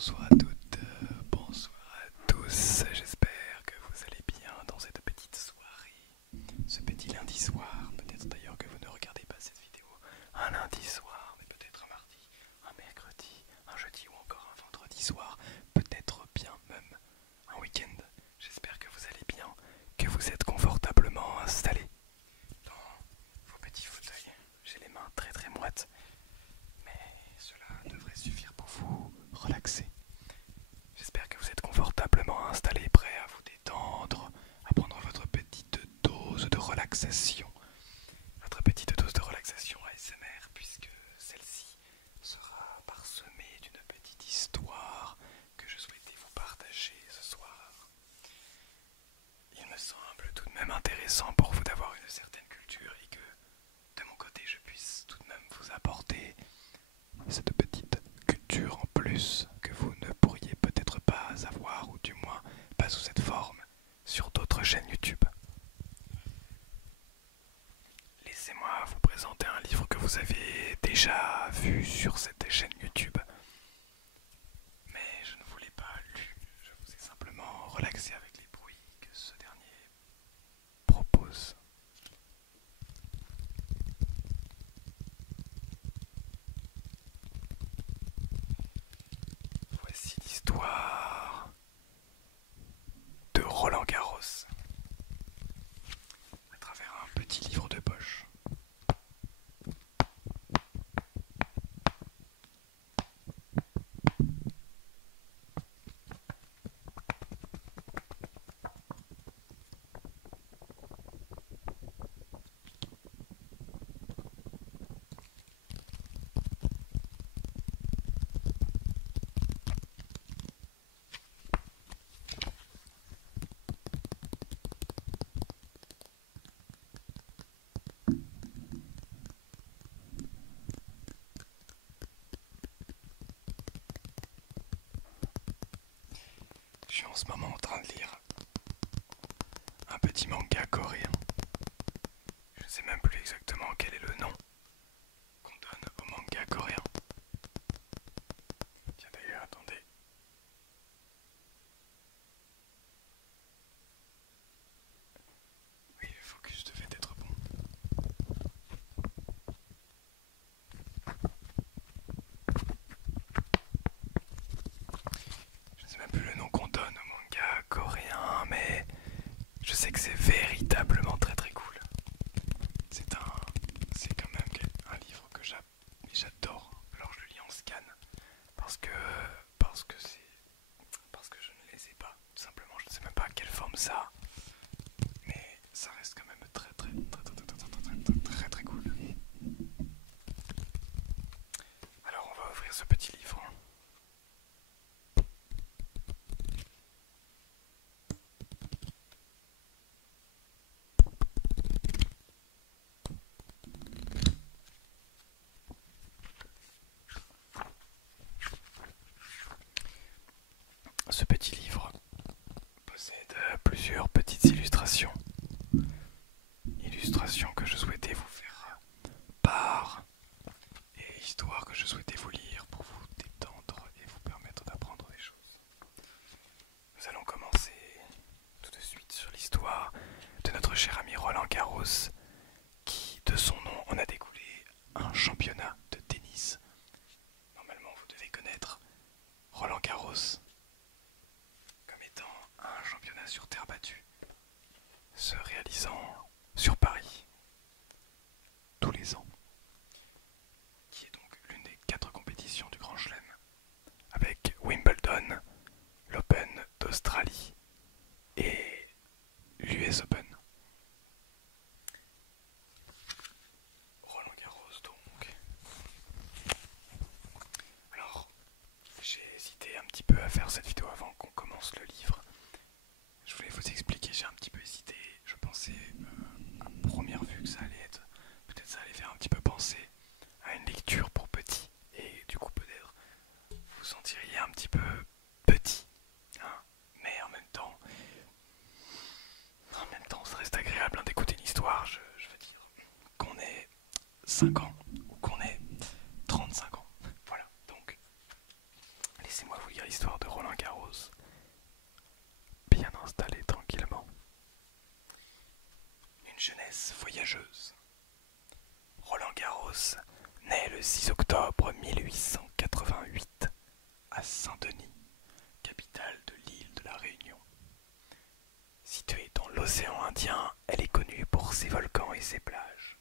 Bonsoir à toutes, bonsoir à tous, j'espère que vous allez bien dans cette petite soirée, ce petit lundi soir, peut-être d'ailleurs que vous ne regardez pas cette vidéo un lundi soir, mais peut-être un mardi, un mercredi, un jeudi ou encore un vendredi soir, peut-être bien même un week-end. J'espère que vous allez bien, que vous êtes confortablement installés dans vos petits fauteuils. J'ai les mains très très moites, mais cela devrait suffire pour vous relaxer. J'espère que vous êtes confortablement installés, prêts à vous détendre, à prendre votre petite dose de relaxation. Votre petite dose de relaxation ASMR, puisque celle-ci sera parsemée d'une petite histoire que je souhaitais vous partager ce soir. Il me semble tout de même intéressant pour vous d'avoir une certaine culture et que de mon côté je puisse tout de même vous apporter cette petite culture en plus que vous ne pourriez peut-être pas avoir, ou du moins pas sous cette forme, sur d'autres chaînes YouTube. Laissez-moi vous présenter un livre que vous avez déjà vu sur cette chaîne YouTube, mais je ne vous l'ai pas lu, je vous ai simplement relaxé avec les bruits que ce dernier propose. Voici l'histoire de Roland Garros, à travers un petit livre de poche. Je suis en ce moment en train de lire un petit manga coréen. Je ne sais même plus exactement quel est le nom qu'on donne au manga coréen. Tiens d'ailleurs, attendez. Oui, le focus devait être bon. Je ne sais même plus le nom qu'on donne au manga coréen, mais je sais que c'est véritablement très très cool. C'est quand même un livre que j'adore. Alors je le lis en scan parce que parce que c'est parce que je ne les ai pas. Tout simplement, je ne sais même pas à quelle forme ça a, mais ça reste quand même très très très très très très très très très très cool. Alors on va ouvrir ce petit livre. Ce petit livre possède plusieurs petites illustrations. Illustrations que je souhaitais vous faire part et histoires que je souhaitais vous lire pour vous détendre et vous permettre d'apprendre des choses. Nous allons commencer tout de suite sur l'histoire de notre cher ami Roland Garros, qui, de son nom, en a découlé un championnat de tennis. Normalement, vous devez connaître Roland Garros comme étant un championnat sur terre battue, se réalisant sur Paris tous les ans, qui est donc l'une des 4 compétitions du Grand Chelem, avec Wimbledon, l'Open d'Australie et l'US Open. Roland Garros donc. Alors, j'ai hésité un petit peu à faire cette vidéo avant qu'on commence le livre. Je voulais vous expliquer, j'ai un petit peu hésité. Je pensais à première vue que ça allait être, peut-être ça allait faire un petit peu penser à une lecture pour petits. Et du coup peut-être vous sentiriez un petit peu petit. Hein, mais en même temps ça reste agréable hein, d'écouter une histoire. Je veux dire, qu'on ait 5 ans ou qu'on ait 35 ans. Voilà, donc laissez-moi vous lire jeunesse voyageuse. Roland Garros naît le 6 octobre 1888 à Saint-Denis, capitale de l'île de la Réunion. Située dans l'océan Indien, elle est connue pour ses volcans et ses plages.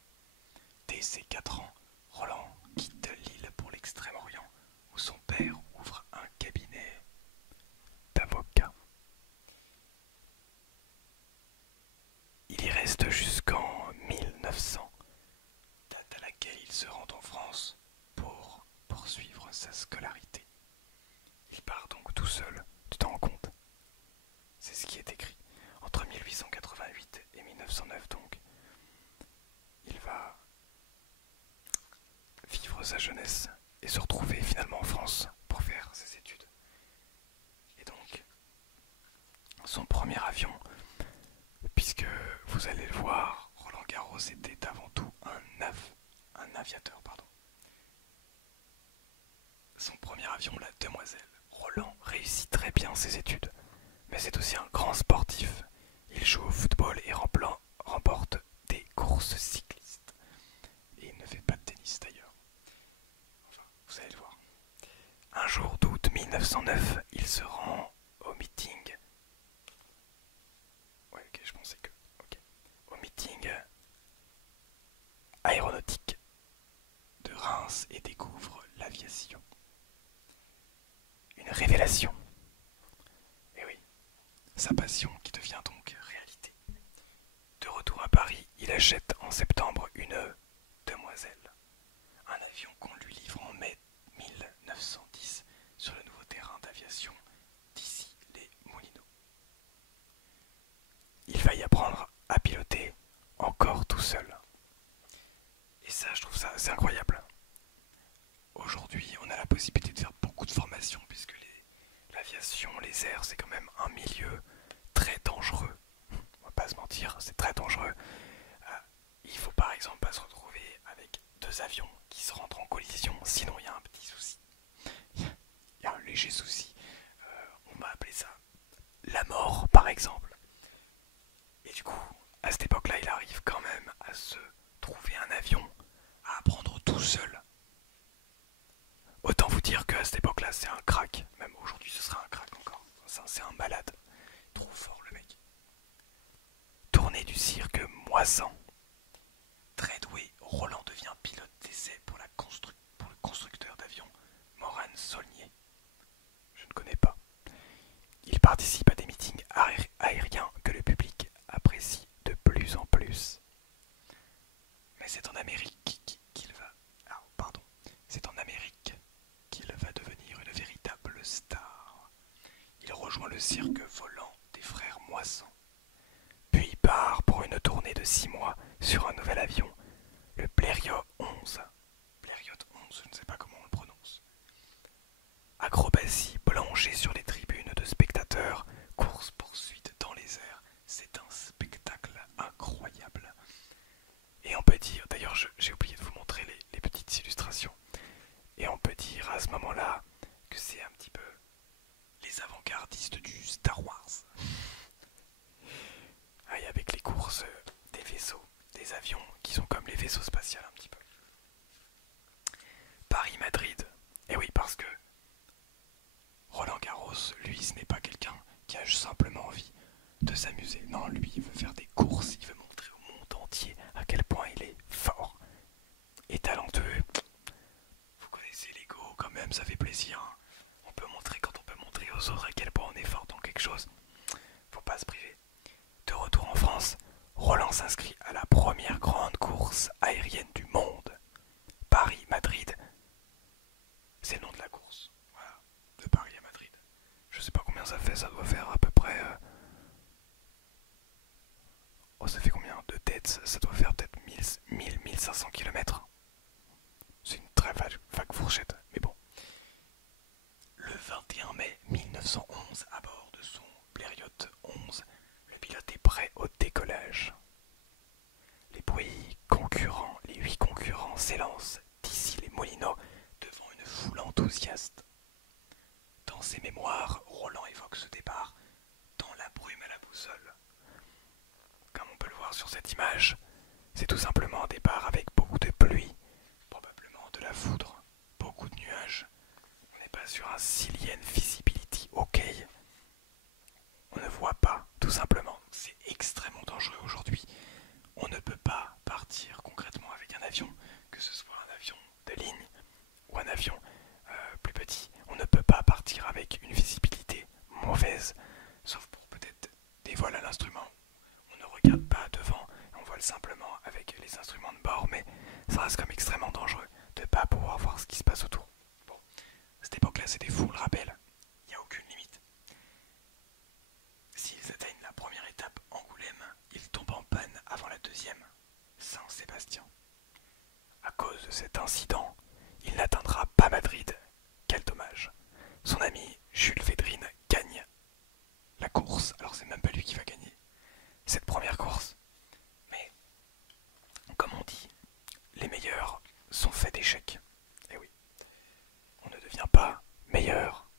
Dès ses 4 ans, Roland quitte l'île pour l'Extrême-Orient, où son père ouvre un cabinet d'avocat. Il y reste jusqu'en 1900, date à laquelle il se rend en France pour poursuivre sa scolarité. Il part donc tout seul, tu t'en rends compte? C'est ce qui est écrit. Entre 1888 et 1909 donc, il va vivre sa jeunesse et se retrouver finalement en France pour faire ses études. Et donc, son premier avion, puisque vous allez le voir, Roland Garros était avant tout un aviateur. Son premier avion, la Demoiselle. Roland réussit très bien ses études, mais c'est aussi un grand sportif. Il joue au football et remporte des courses cyclistes. Et il ne fait pas de tennis d'ailleurs. Enfin, vous allez le voir. Un jour d'août 1909, il se rend au meeting. Ouais, ok, je pensais que. Ok. Au meeting aéronautique de Reims et découvre l'aviation. Une révélation. Et oui, sa passion qui devient donc réalité. De retour à Paris, il achète en septembre une Demoiselle, un avion qu'on lui livre en mai 1910 sur le nouveau terrain d'aviation d'Issy les Moulineaux. Il va y apprendre à piloter encore tout seul. Et ça, je trouve ça assez incroyable. Aujourd'hui, on a la possibilité de faire beaucoup de formations puisque l'aviation, les airs, c'est quand même un milieu très dangereux. On va pas se mentir, c'est très dangereux. Il faut par exemple pas se retrouver avec 2 avions qui se rentrent en collision, sinon il y a un petit souci. Il y a un léger souci. On va appeler ça la mort par exemple. Et du coup, à cette époque-là, il arrive quand même à se trouver un avion, à apprendre tout seul. Autant vous dire qu'à cette époque-là, c'est un crack. Même aujourd'hui, ce sera un crack encore. C'est un malade. Trop fort le mec. Tournée du cirque Moissan. Très doué, Roland devient pilote d'essai pour le constructeur d'avions Morane Saulnier. Je ne connais pas. Il participe à des meetings aériens que le public apprécie de plus en plus. Mais c'est en Amérique qu'il va... Ah, pardon. C'est en Amérique qu'il va devenir une véritable star. Il rejoint le cirque volant des frères Moissan. Puis il part pour une tournée de 6 mois sur un nouvel avion, le Blériot 11. Blériot 11, je ne sais pas comment on le prononce. Acrobatie plongée sur les tribunes de spectateurs, course-poursuite dans les airs. C'est un spectacle incroyable. Et on peut dire, d'ailleurs j'ai oublié de vous montrer les petites illustrations, et on peut dire à ce moment-là que c'est un petit peu les avant-gardistes du Star Wars. Et avec les courses des vaisseaux, des avions qui sont comme les vaisseaux spatials un petit peu. Paris-Madrid. Et oui, parce que Roland Garros, lui, ce n'est pas quelqu'un qui a simplement envie de s'amuser. Non, lui, il veut faire des courses, il veut montrer au monde entier à quel point il est fort et talentueux. Vous connaissez l'ego quand même, ça fait plaisir. Hein. On peut montrer quand on peut montrer aux autres à quel point on est fort dans quelque chose. Faut pas se priver. De retour en France, Roland s'inscrit à la première grande course aérienne du monde. Paris-Madrid, c'est le nom de la course. Voilà, de Paris à Madrid. Je sais pas combien ça fait, ça doit faire à peu près... Oh, ça fait combien de têtes? Ça doit faire peut-être 1000-1500 km. C'est une très vague fourchette, mais bon. Le 21 mai 1911, à bord de son Blériot 11, le pilote est prêt au décollage. Les 8 concurrents s'élancent d'ici les Moulineaux devant une foule enthousiaste. Dans ses mémoires, Roland évoque ce départ dans la brume à la boussole. Comme on peut le voir sur cette image, c'est tout simplement un départ avec beaucoup de pluie, probablement de la foudre, beaucoup de nuages. On n'est pas sur un Cillian Visibility OK. On ne voit pas, tout simplement. C'est extrêmement dangereux aujourd'hui. On ne peut pas partir concrètement avec un avion, que ce soit un avion de ligne ou un avion plus petit. On ne peut pas partir avec une visibilité mauvaise, sauf pour peut-être des vols à l'instrument. On ne regarde pas devant, on vole simplement avec les instruments de bord, mais ça reste comme extrêmement dangereux de ne pas pouvoir voir ce qui se passe autour. Bon, à cette époque-là, c'était fou, on le rappelle, il n'y a aucune limite. S'ils atteignent la première étape, Angoulême, ils tombent en panne avant la deuxième, Saint-Sébastien. À cause de cet incident, il n'atteindra pas Madrid. Quel dommage. Son ami Jules Védrine gagne la course. Alors c'est même pas lui qui va gagner cette première course. Mais, comme on dit, les meilleurs sont faits d'échecs. Et oui, on ne devient pas meilleur.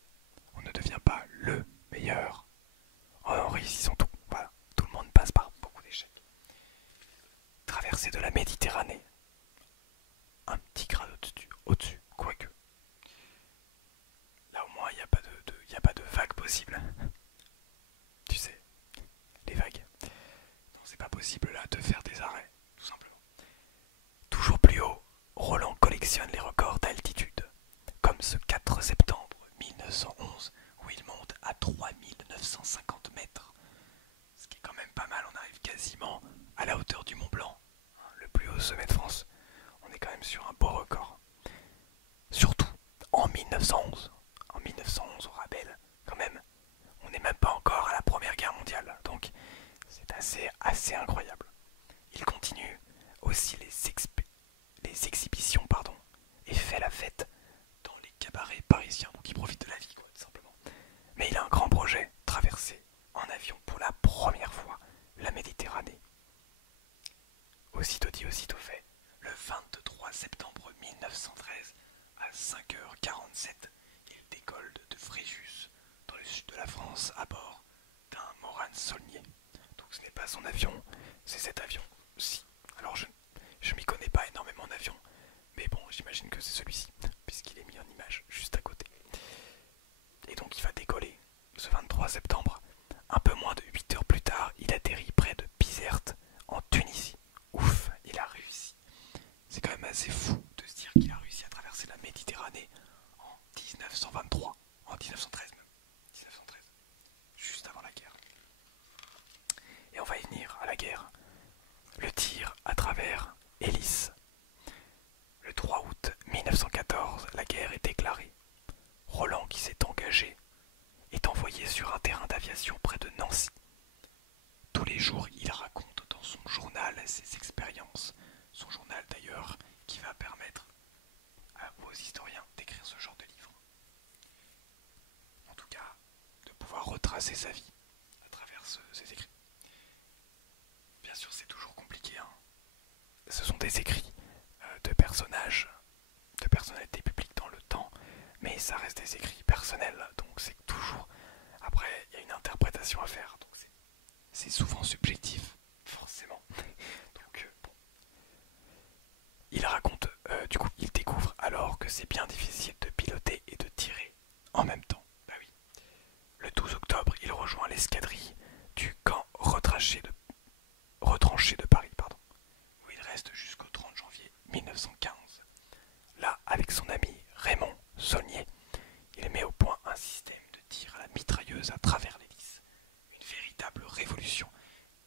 On ne devient pas le meilleur en réussissant tout. Voilà, tout le monde passe par beaucoup d'échecs. Traversée de la Méditerranée. Un petit grade au-dessus, quoique. Là au moins il n'y a pas de vague possible. Tu sais, les vagues. Non, c'est pas possible là de faire des arrêts, tout simplement. Toujours plus haut, Roland collectionne les records d'altitude, comme ce 4 septembre 1911 où il monte à 3950 mètres. Ce qui est quand même pas mal, on arrive quasiment à la hauteur du Mont Blanc, le plus haut sommet de France. On est quand même sur un beau record. Surtout en 1911. En 1911, on rappelle, quand même, on n'est même pas encore à la Première Guerre mondiale, donc c'est assez incroyable. Il continue aussi les exhibitions et fait la fête dans les cabarets parisiens, donc il profite de la vie, quoi, tout simplement. Mais il a un grand projet, traverser en avion pour la première fois la Méditerranée. Aussitôt dit, aussitôt fait. Le 23 septembre 1913, à 5h47, il décolle de Fréjus, dans le sud de la France, à bord d'un Morane Saulnier. Donc ce n'est pas son avion, c'est cet avion-ci. Alors je m'y connais pas énormément en avion, mais bon, j'imagine que c'est celui-ci, puisqu'il est mis en image juste à côté. Et donc il va décoller ce 23 septembre. Un peu moins de 8 heures plus tard, il atterrit près de Bizerte, en Tunisie. Ouf, il a réussi. C'est quand même assez fou de se dire qu'il a réussi à traverser la Méditerranée en 1923, en 1913 même. 1913, juste avant la guerre. Et on va y venir à la guerre. Le tir à travers Hélice. Le 3 août 1914, la guerre est déclarée. Roland, qui s'est engagé, est envoyé sur un terrain d'aviation près de Nancy. Tous les jours, il raconte dans son journal ses expériences. Son journal d'ailleurs qui va permettre aux historiens d'écrire ce genre de livre. En tout cas, de pouvoir retracer sa vie à travers ses écrits. Bien sûr, c'est toujours compliqué, hein. Ce sont des écrits de personnages, de personnalités publiques dans le temps, mais ça reste des écrits personnels, donc c'est toujours... Après, il y a une interprétation à faire, donc c'est souvent subjectif, forcément. Donc, bon. Il raconte, du coup, il découvre alors que c'est bien difficile de piloter et de tirer en même temps. Bah oui. Le 12 octobre, il rejoint l'escadrille du camp retranché de Paris, où il reste jusqu'au 30 janvier 1915. Là, avec son ami Raymond Saulnier, il met au point un système de tir à la mitrailleuse à travers l'hélice. Une véritable révolution.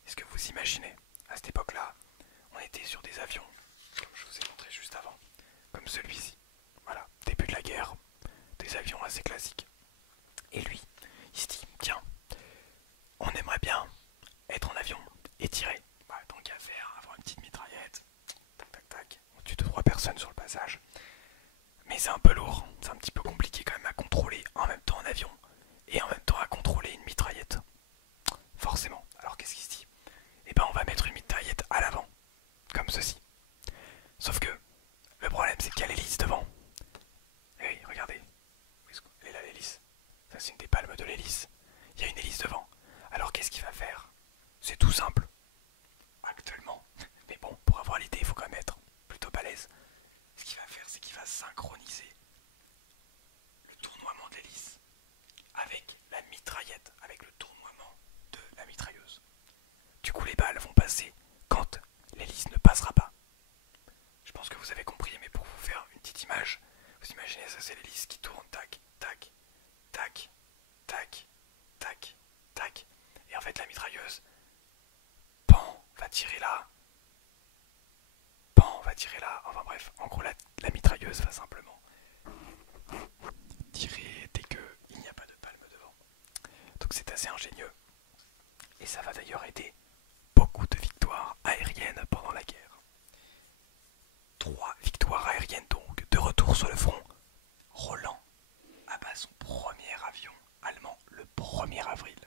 Est-ce que vous imaginez, à cette époque-là, on était sur des avions, comme je vous ai montré juste avant, comme celui-ci. Voilà, début de la guerre, des avions assez classiques. Et lui, il se dit, tiens, on aimerait bien être en avion et tirer. Bah, tant qu'à faire, avoir une petite mitraillette, tac tac tac, on tue 2-3 personnes sur le passage. Mais c'est un peu lourd, c'est un petit peu compliqué quand même à contrôler en même temps un avion et en même temps à contrôler une mitraillette. Forcément. Alors qu'est-ce qu'il se dit? Eh ben on va mettre une mitraillette à l'avant, comme ceci. Sauf que le problème c'est qu'il y a l'hélice devant. Et oui, regardez. Elle est là l'hélice. Ça c'est une des palmes de l'hélice. Il y a une hélice devant. Alors qu'est-ce qu'il va faire? C'est tout simple. Acte tirer là. Bon, on va tirer là. Enfin bref, en gros, la mitrailleuse va simplement tirer dès qu'il n'y a pas de palme devant. Donc c'est assez ingénieux. Et ça va d'ailleurs aider beaucoup de victoires aériennes pendant la guerre. 3 victoires aériennes donc, de retour sur le front. Roland abat son premier avion allemand le 1er avril.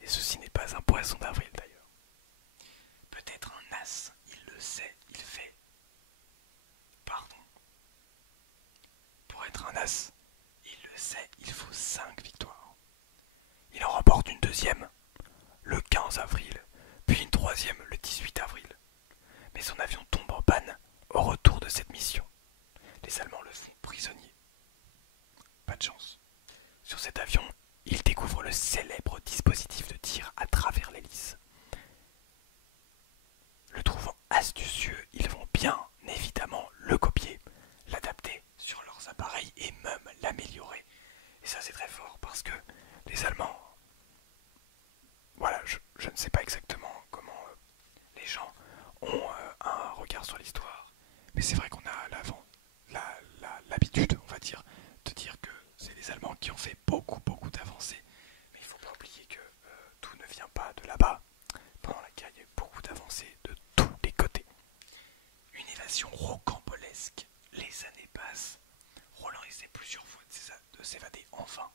Et ceci n'est pas un poisson d'avril d'ailleurs. Peut-être un as, il le sait, il fait. Pardon. Pour être un as, il le sait, il faut 5 victoires. Il en remporte une deuxième, le 15 avril, puis une troisième le 18 avril. Mais son avion tombe en panne au retour de cette mission. Les Allemands le font prisonnier. Pas de chance. Sur cet avion, il découvre le célèbre dispositif de tir à travers l'hélice. Le trouvant astucieux, ils vont bien évidemment le copier, l'adapter sur leurs appareils et même l'améliorer. Et ça c'est très fort parce que les Allemands, voilà, je ne sais pas exactement comment les gens ont un regard sur l'histoire, mais c'est vrai qu'on a l'habitude, on va dire, de dire que c'est les Allemands qui ont fait beaucoup d'avancées. Mais il ne faut pas oublier que tout ne vient pas de là-bas. Pendant la guerre, il y a eu beaucoup d'avancées de tous les côtés. Une évasion rocambolesque. Les années passent. Roland essaie plusieurs fois de s'évader enfin.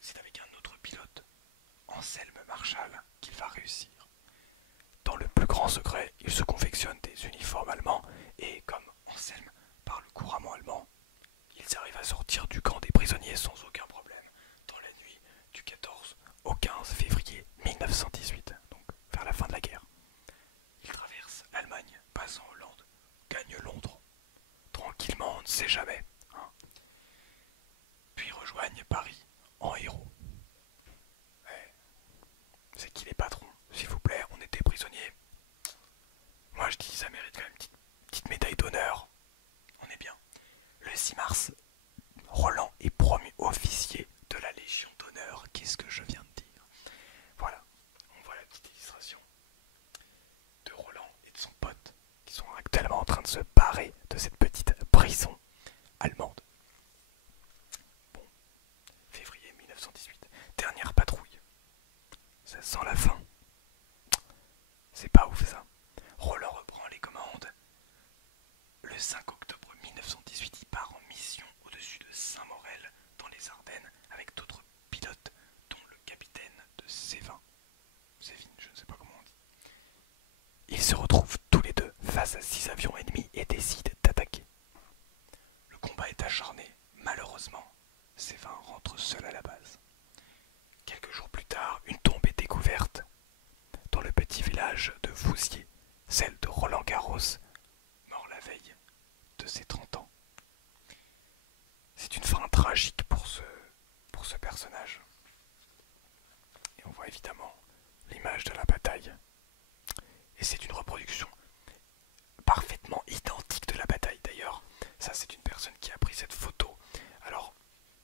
C'est avec un autre pilote, Anselme Marshall, qu'il va réussir. Dans le plus grand secret, il se confectionne des uniformes allemands et comme Anselme parle couramment allemand, ils arrivent à sortir du camp des prisonniers sans aucun problème dans la nuit du 14 au 15 février 1918, donc vers la fin de la guerre. Ils traversent l'Allemagne, passent en Hollande, gagnent Londres, tranquillement, on ne sait jamais, hein. Puis rejoignent Paris en héros. Ouais. C'est qui les patrons, s'il vous plaît, on était prisonniers. Moi je dis ça mérite quand même une petite médaille d'honneur. On est bien. Le 6 mars, Roland est promu officier de la Légion d'honneur. Qu'est-ce que je viens de dire? Voilà, on voit la petite illustration de Roland et de son pote qui sont actuellement en train de se barrer de cette petite prison allemande. Bon, février 1918, dernière patrouille. Ça sent la fin. C'est pas ouf ça. Roland reprend les commandes. Le 5 octobre 1918, il part en mission au-dessus de Saint-Morel, dans les Ardennes, avec d'autres pilotes, dont le capitaine de Sévin. Sévin, je ne sais pas comment on dit. Ils se retrouvent tous les deux face à 6 avions ennemis et décident d'attaquer. Le combat est acharné. Malheureusement, Sévin rentre seul à la base. Quelques jours plus tard, une tombe est découverte dans le petit village de Vouziers, celle de Roland Garros, mort la veille de ses 30 ans. C'est une fin tragique pour ce personnage. Et on voit évidemment l'image de la bataille. Et c'est une reproduction parfaitement identique de la bataille. D'ailleurs, ça c'est une personne qui a pris cette photo. Alors,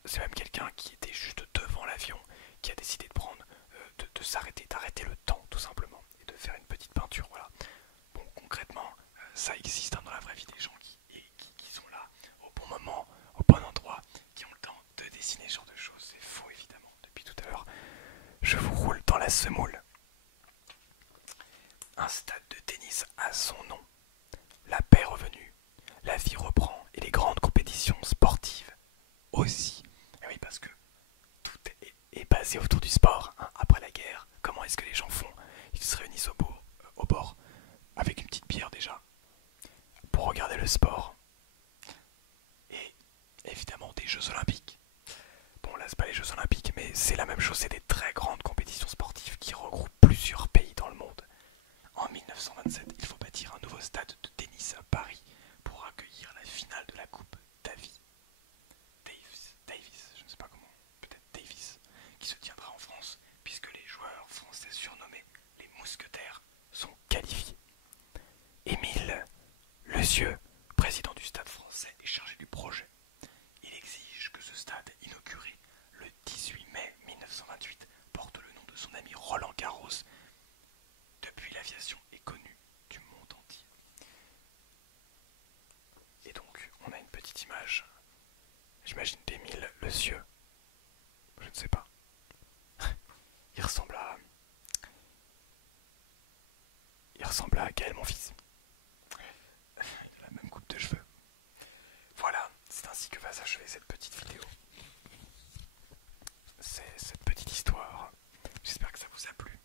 c'est même quelqu'un qui était juste devant l'avion, qui a décidé de prendre, de s'arrêter, d'arrêter le temps tout simplement, et de faire une petite peinture, voilà. Bon, concrètement, ça existe hein, dans la vraie vie, des gens qui sont là au bon moment, au bon endroit, qui ont le temps de dessiner ce genre de choses. C'est faux évidemment. Depuis tout à l'heure, je vous roule dans la semoule. Un stade de tennis a son nom. La paix est revenue, la vie reprend et les grandes compétitions sportives aussi. Et oui, parce que tout est basé autour du sport. Hein. Après la guerre, comment est-ce que les gens font? Ils se réunissent au bord, avec une petite bière déjà, pour regarder le sport. Et évidemment des Jeux Olympiques. Bon là c'est pas les Jeux Olympiques, mais c'est la même chose, c'est des très grandes compétitions sportives qui regroupent plusieurs pays dans le monde. En 1927, il faut bâtir un nouveau stade de tennis à Paris pour accueillir la finale de la Coupe Davis, je ne sais pas comment, peut-être Davis, qui se tiendra en France, puisque les joueurs français surnommés les Mousquetaires sont qualifiés. Émile Lecieux, président du Stade français, est chargé du projet. Il exige que ce stade, inauguré le 18 mai 1928, porte le nom de son ami Roland Garros. Depuis, l'aviation est connue ressemble à Gaël, mon fils. Il a la même coupe de cheveux. Voilà, c'est ainsi que va s'achever cette petite vidéo. C'est cette petite histoire. J'espère que ça vous a plu.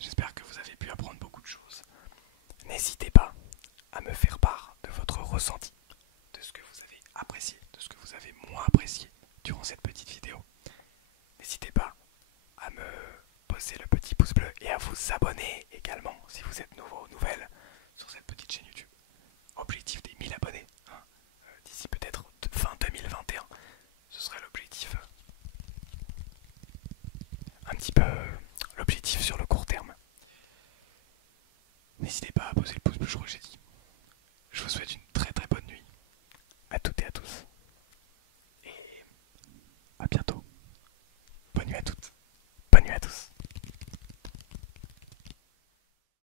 J'espère que vous avez pu apprendre beaucoup de choses. N'hésitez pas à me faire part de votre ressenti, de ce que vous avez apprécié, de ce que vous avez moins apprécié durant cette petite vidéo. N'hésitez pas à me poser le petit pouce bleu et à vous abonner également si vous êtes nouveau ou nouvelle sur cette petite chaîne YouTube. Objectif des 1000 abonnés, hein. D'ici peut-être fin 2021, ce serait l'objectif, un petit peu l'objectif sur le court terme. N'hésitez pas à poser le pouce bleu, je crois que j'ai dit. Je vous souhaite une